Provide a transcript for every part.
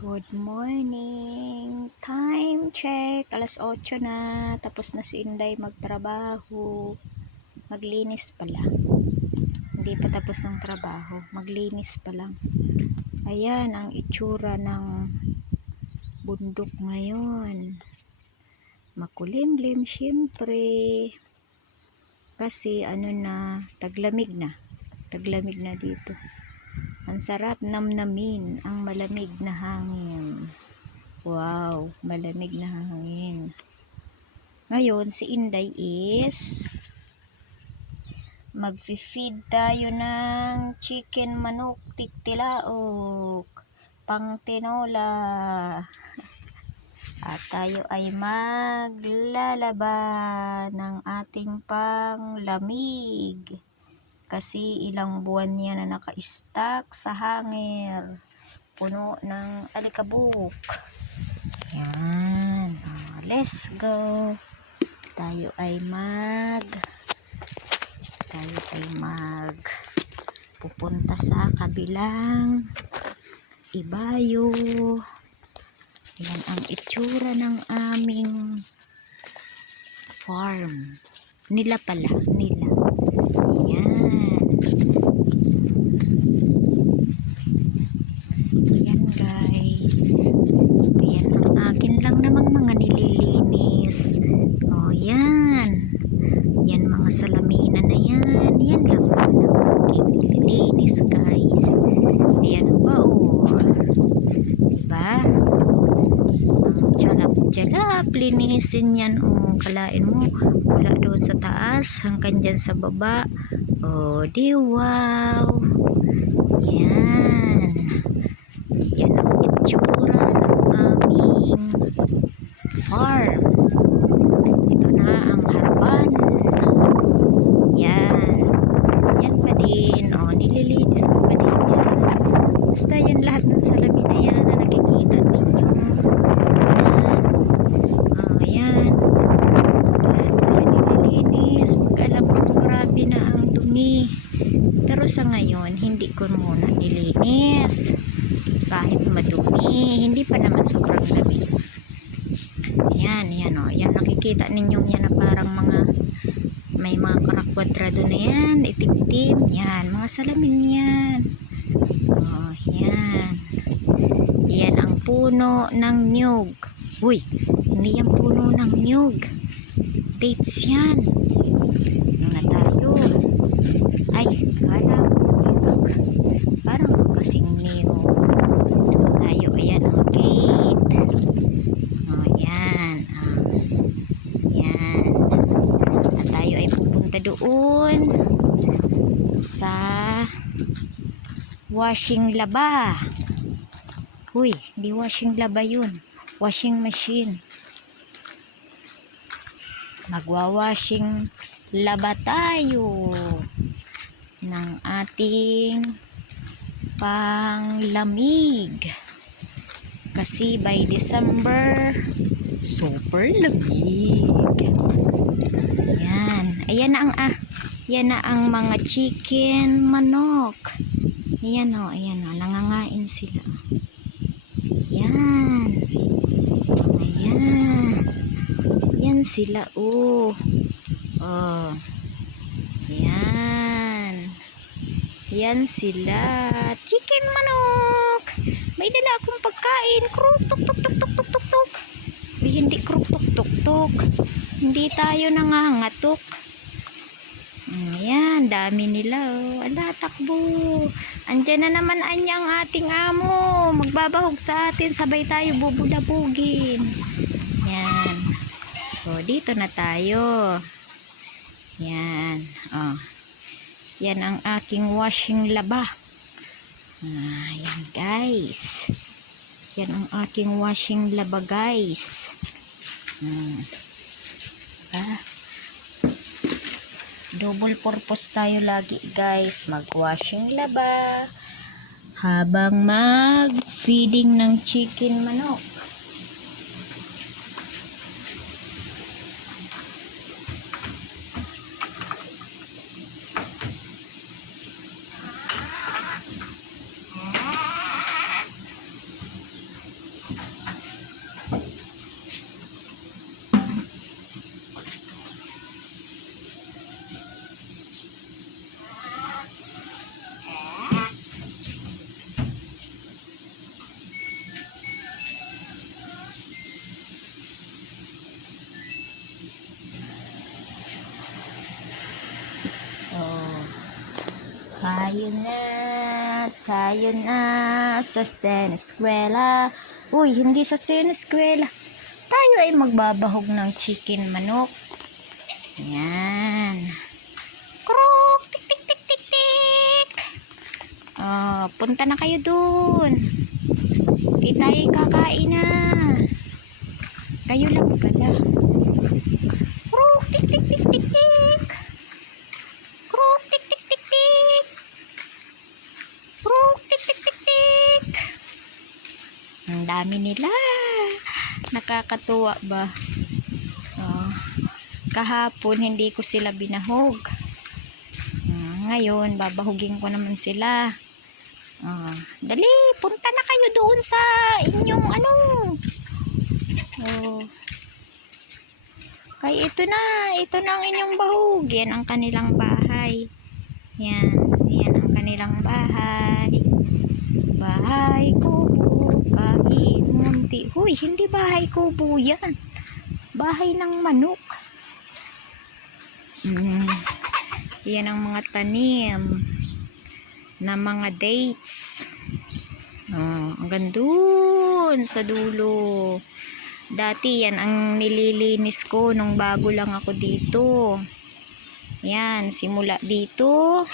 Good morning! Time check! Alas 8 na. Tapos na si Inday magtrabaho. Maglinis pala. Hindi pa tapos ng trabaho. Maglinis pa lang. Ayan ang itsura ng bundok ngayon. Makulimlim syempre. Kasi taglamig na. Taglamig na dito. Ang sarap namnamin ang malamig na hangin. Wow, malamig na hangin. Ngayon, si Inday is mag-feed tayo ng chicken manok tiktilaok pang tinola. At tayo ay maglalaba ng ating panglamig. Kasi ilang buwan niya na naka-stack sa hanger. Puno ng alikabok. Yan. Let's go. Tayo ay pupunta sa kabilang ibayo. Yan ang itsura ng aming farm. Nila. Yan. Yan guys. Yan ang akin lang namang mga nililinis. O yan. Yan mga salamina na yan. Yan lang naman ang aking nililinis guys. Yan pa o. Diba? Ang jalap-jalap. Linisin yan o. Kalain mo. Mula doon sa taas hanggang dyan sa baba. O di wow. Yan. Yan ang itsura ng aming farm. Ito na ang harapan. Yan. Yan pa din. O, nililinis ko pa din yan. Basta yan lahat ng salamin na yan na nakikita ninyo. Yan. O, yan. Lahat ko yan nililinis. Pag-alam ko grabe na ang dumi. Pero sa ngayon, hindi ko muna nilinis. Kahit madumi, hindi pa naman sobrang lamig. Ayan, yan o. Yan nakikita ninyong yan na parang may mga karakwadrado na yan, itim-itim. Yan, mga salamin yan. O, yan. Yan ang puno ng niyog. Uy, hindi yan puno ng niyog. Dates yan. Ano na tayo? Ay, kala niyog. Parang kasing niyog. Tayo, ayan ang gate. O, yan. Yan. At tayo ay pupunta doon sa washing laba. Uy, di washing laba yun. Washing machine. Magwa-washing laba tayo ng ating panglamig. Kasi by December, super lamig. Ayan. Yan na ang mga chicken manok. Ayan o, nangangain sila. Ayan. Ayan. Yan sila o. Oh. Ayan. Yan sila. Chicken manok. May dala akong pagkain. Kruk, tuk, tuk, tuk, tuk, tuk, tuk, tuk. Hindi kruk, tuk, tuk, tuk. Hindi tayo nangangatok. Ayan, dami nila oh. Ala, takbo. Andyan na naman ang ating amo. Magbabahog sa atin. Sabay tayo bubulabugin. Yan. O, dito na tayo. Yan. O. Yan ang aking washing laba. Yan guys. Yan ang aking washing laba guys. Double purpose tayo lagi guys. Mag-washing laba habang mag-feeding ng chicken manok. Tayo na sa seneskwela. Uy, hindi sa seneskwela. Tayo ay magbabahog ng chicken manok. Yan. Krok, tik, tik, tik, tik, tik. Punta na kayo dun. Di tayo kakain na. Kayo lang pala. Krok, tik, tik, tik, tik, tik. Krok, tik, tik, tik, tik. Krok, tik, tik, tik, tik. Ang dami nila. Nakakatuwa ba? Kahapon hindi ko sila binahog. Ngayon babahugin ko naman sila. Dali, punta na kayo doon sa inyong ano. Kaya ito na ang inyong bahog. Yan ang kanilang bahay. Yan ang kanilang bahay. Bahay kubo kahit munti. Huy, hindi bahay kubo yan. Bahay ng manok. Yan ang mga tanim na mga dates. Hanggang dun sa dulo. Dati yan ang nililinis ko nung bago lang ako dito. Yan, simula dito,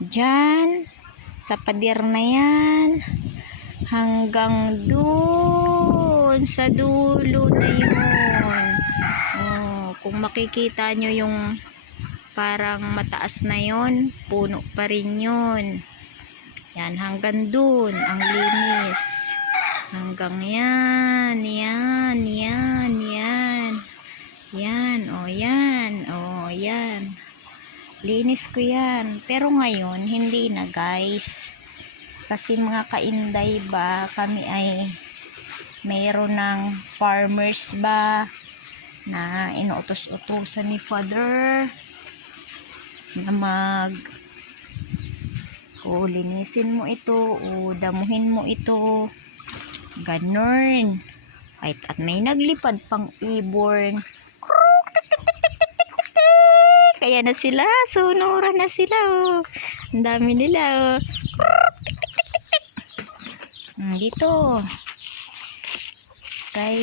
dyan, sa pader na yan, hanggang dun sa dulo na yun. Kung makikita nyo yung parang mataas na yon, puno pa rin yun. Yan, hanggang dun ang linis. Hanggang yan. Yan. Linis ko yan. Pero ngayon, hindi na guys. Kasi mga kainday ba, kami ay mayroon ng farmers ba na inuutos-utusan ni Father na linisin mo ito, damuhin mo ito, ganun. At may naglipad pang ibon. Kaya na sila, sunura na sila. Ang dami nila. Dito. Kay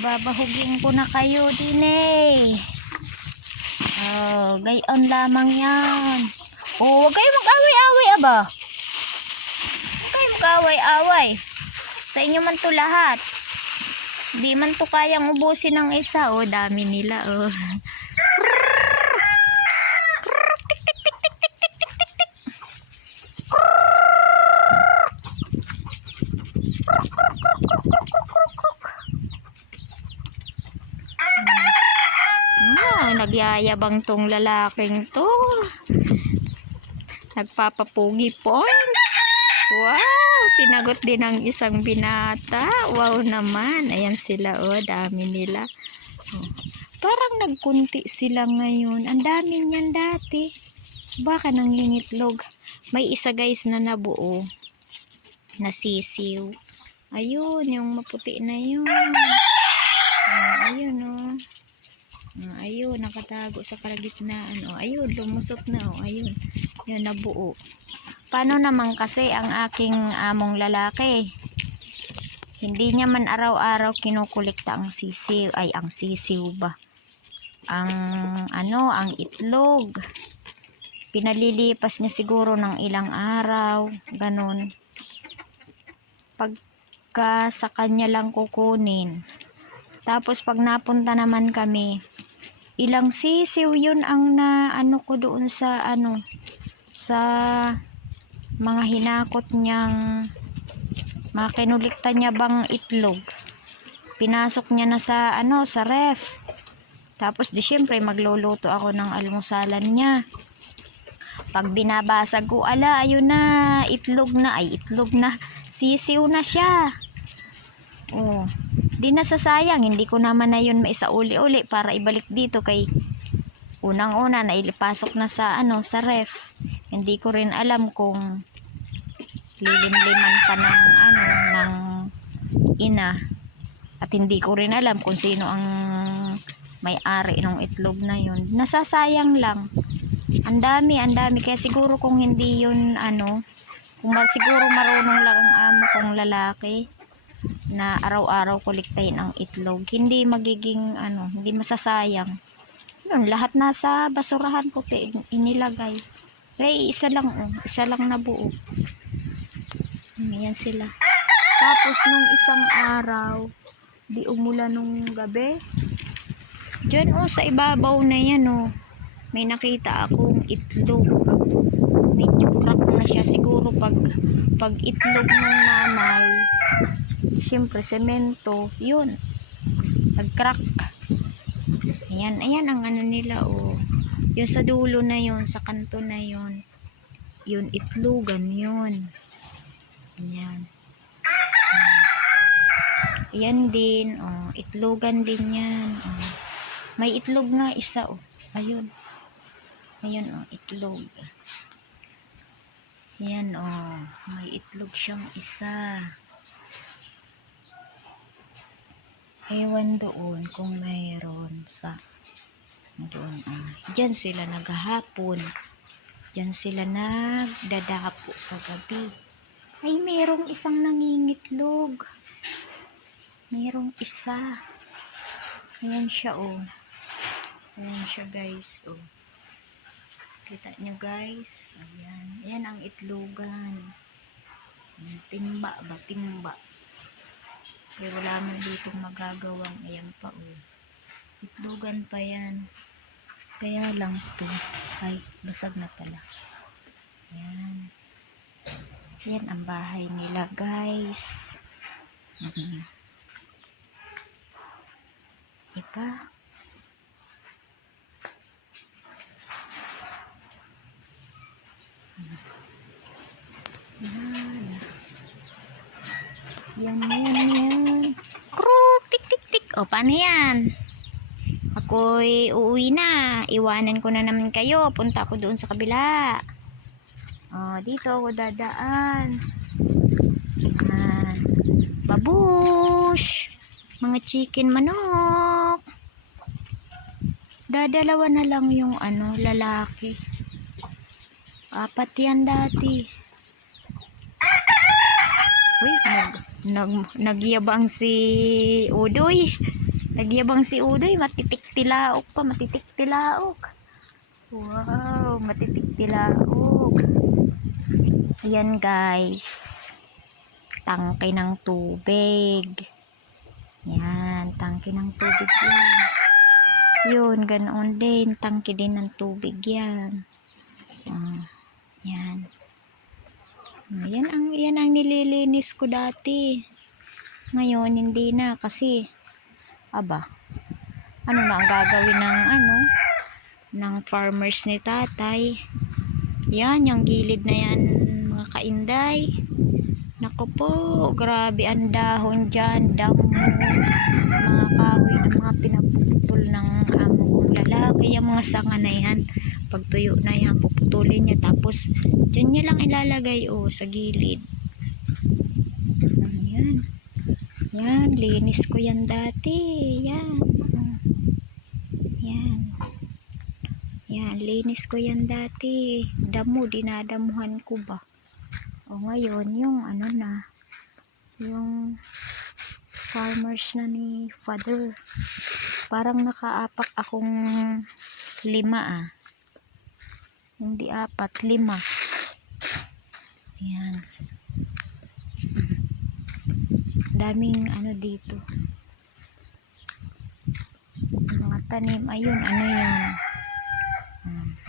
babahugin ko na kayo din eh. Gayon lamang yan. Huwag kayo mag-away-away aba. Huwag kayo mag-away-away. Sa inyo man to lahat. Di man to kayang ubusin ng isa. Dami nila. Nagyayabang tong lalaking to. Nagpapapugi points. Wow, sinagot din ng isang binata. Wow naman. Ayan sila, dami nila. Parang nagkunti sila ngayon. Ang dami niyan dati. Baka nang lingitlog. May isa guys na nabuo. Nasisiw. Ayun, yung maputi na yun. Ayun, ayun, nakatago sa kalagitnaan. Ayun, lumusot na. Ayun, yun, nabuo. Paano naman kasi ang aking among lalaki? Hindi niya man araw-araw kinukulikta ang sisiw. Ay, ang sisiw ba? Ang itlog. Pinalilipas niya siguro ng ilang araw. Ganun. Pagka sa kanya lang kukunin. Tapos pag napunta naman kami, ilang sisiw yun ang ko doon sa sa mga hinakot niyang mga kinulikta niya bang itlog. Pinasok niya na sa sa ref. Tapos di syempre magluluto ako ng almusalan niya. Pag binabasag ko, ayun na, itlog na, sisiw na siya. Di nasasayang, hindi ko naman na yun maisauli-uli para ibalik dito kay unang-una na ilipasok na sa sa ref. Hindi ko rin alam kung lilimliman pa ng ina, at hindi ko rin alam kung sino ang may-ari ng itlog na yun. Nasasayang lang. Ang dami. Kaya siguro kung hindi yun ano, siguro marunong lang ang amo kong lalaki na araw-araw kolektahin ang itlog. Hindi magiging ano, hindi masasayang. Yun, lahat nasa basurahan ko inilagay. Isa lang na buo. Ayan sila. Tapos nung isang araw, di umulan nung gabi. Diyan sa ibabaw na yan may nakita akong itlog. Medyo crack na siya siguro pag itlog ng nanay. Siyempre semento, yun. Nag-crack. Ayan ang ano nila Yung sa dulo na yun, sa kanto na yun. Yun itlogan yun. Ayan. Ayan din, itlogan din yan. May itlog nga isa Ayun. Ayan itlog. Ayan may itlog siyang isa. Ewan doon kung mayroon sa doon. Diyan sila naghahapon. Diyan sila nagdadapo sa gabi. Ay, merong isang nangingitlog. Merong isa. Ayan siya Ayan siya guys Kita nyo guys. Ayan ang itlogan. Timba. Pero wala man dito magagawang. Ayan pa itlogan pa yan. Kaya lang ay basag na pala. Yan ang bahay nila guys. Diba? Yan. Kruk, tik. Paano yan? Ako'y uuwi na. Iwanan ko na naman kayo. Punta ako doon sa kabila. Dito ako dadaan. Babush. Mga chicken manok. Dadalawa na lang yung lalaki. 4 yan dati. Uy, nagyabang si Udoy. Matitik tilaok. Wow, matitik tilaok. Ayan guys. Tangke ng tubig. Yan, tangke ng tubig yan. Yun, ganoon din. Tangke din ng tubig yan. Yan. Yan ang nililinis ko dati. Ngayon, hindi na kasi ano na ang gagawin ng farmers ni tatay. Yan, yung gilid na yan, mga kainday. Naku po, grabe ang dahon dyan, damo, mga kahoy na mga pinapuputol ng amo kong lalaki. Yung mga sanga na yan, pag tuyo na yan, puputulin niya. Tapos, dyan niya lang ilalagay sa gilid. Yan, linis ko yan dati. Yan, linis ko yan dati. Damo, dinadamuhan ko ba? Ngayon, yung yung farmers na ni father. Parang nakaapak akong 5 Hindi 4, 5. Yan. Daming dito. Mga tanim. Ayun, yan.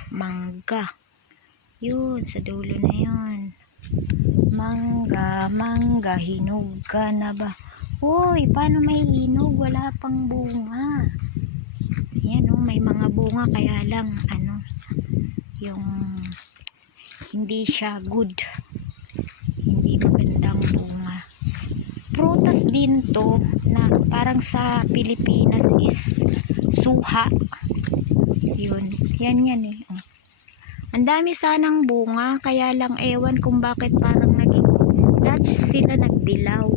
Mangga. Yun, sa dulo na yun. Mangga, hinog ka na ba? Uy, paano may hinog? Wala pang bunga. Yan may mga bunga, kaya lang yung hindi siya good. Hindi magandang bunga. Prutas din to na parang sa Pilipinas is suha. Yun. Yan Ang dami sanang bunga, kaya lang ewan kung bakit parang lahat sila nagdilaw.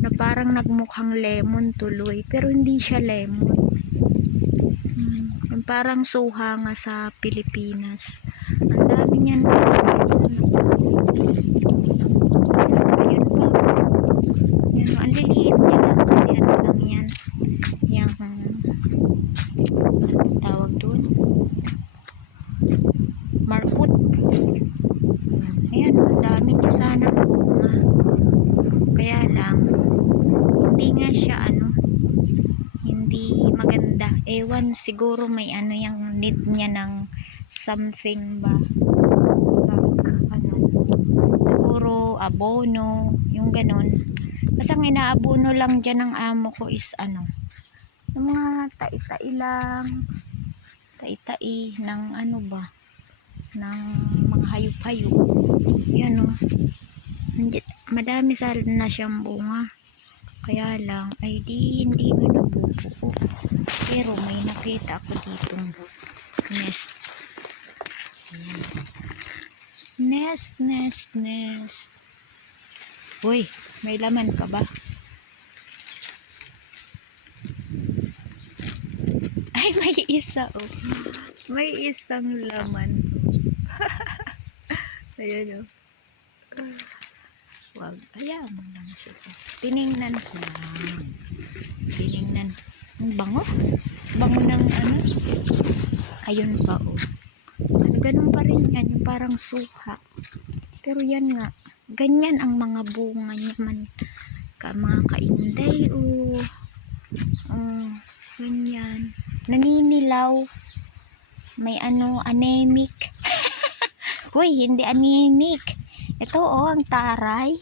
Na parang nagmukhang lemon tuloy, pero hindi siya lemon. parang suha nga sa Pilipinas. Ang dami niyan. Ayun pa. Yan, ang liliit niya lang kasi ano lang yan. Yang ano tawag doon? Markut. Ayan, ang dami niya sana bunga. Kaya lang, hindi nga siya hindi maganda. Ewan, siguro may yung need niya ng something ba? Like, siguro abono, yung ganun. Kasi ang inaabono lang dyan ng amo ko is yung mga tai-tai lang. Tai-tai ng ba? Ng mga hayop-hayop. Yan o. Madami na siyang bunga. Kaya lang, hindi nga nabubuo. Pero may nakita ako dito nest. Ayan. Nest. Uy, may laman ka ba? Ay, may isa oh. May isang laman. Ayan oh. Wag, hayaan mo lang siya. Tiningnan ko lang. Ang bango. Bango ng ayun pa oh. Ganun pa rin yan. Yung parang suha. Pero yan nga. Ganyan ang mga bunga niya man. Mga kainday oh. Ganyan. Naninilaw. May anemic. Hoy, hindi anemic. Ito ang taray.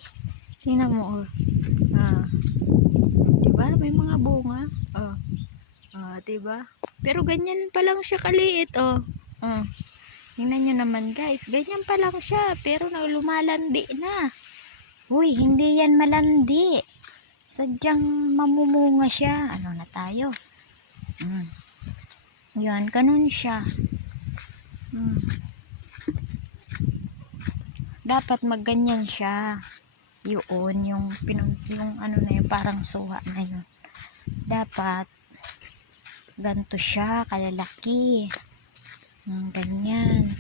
Tingnan mo diba? May mga bunga. Diba? Pero ganyan pa lang siya kaliit tingnan nyo naman guys. Ganyan pa lang siya. Pero lumalandi na. Uy, hindi yan malandi. Sadyang mamumunga siya. Ano na tayo? Yan, ganun siya. Dapat magganyan siya. Yun, yung parang suha na yun. Dapat ganto siya, kalalaki. Ganyan.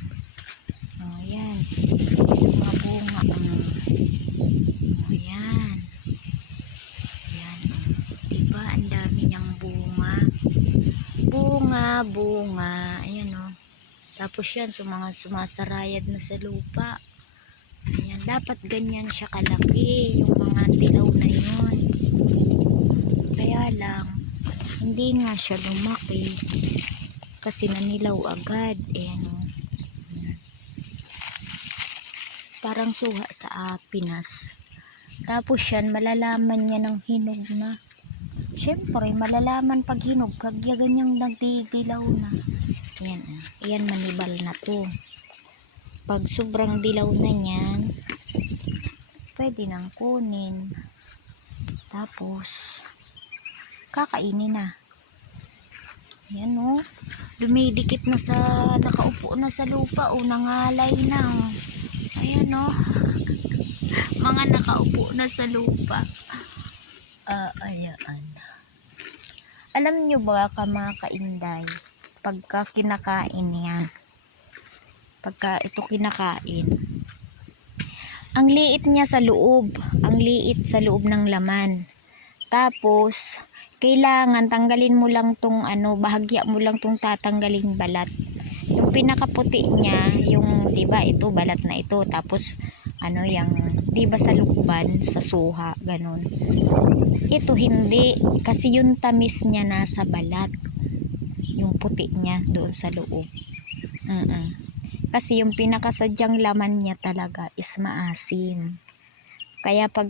Yan. Yung mga bunga. Yan. Yan. Diba, ang dami niyang bunga. Bunga. Ayan o. Tapos yan, mga sumasarayad na sa lupa. Ayan, dapat ganyan siya kalaki, yung mga dilaw na yun. Kaya lang, hindi nga siya lumaki. Kasi nanilaw agad. Ayan o. Parang suha sa Pinas. Tapos yan, malalaman niya ng hinog na. Siyempre, malalaman pag hinog, pag ganyang nagdidilaw na. Ayan, ayan manibal na to. Pag sobrang dilaw na niyan, pwede nang kunin. Tapos, kakainin na. Ayan o. Dumidikit na nakaupo na sa lupa o nangalay na. Ayan o. Mga nakaupo na sa lupa. Ayan. Alam nyo ba mga kainday, pagka kinakain yan, pagka ito kinakain, ang liit niya sa loob, ang liit sa loob ng laman. Tapos kailangan tanggalin mo lang tong bahagya mo lang tong tatanggaling balat. Yung pinakaputi niya, yung 'di ba ito balat na ito, tapos yung 'di ba sa lukban, sa suha, ganun. Ito hindi, kasi yung tamis niya nasa balat. Yung puti niya doon sa loob. Kasi yung pinakasadyang laman niya talaga is maasim. Kaya pag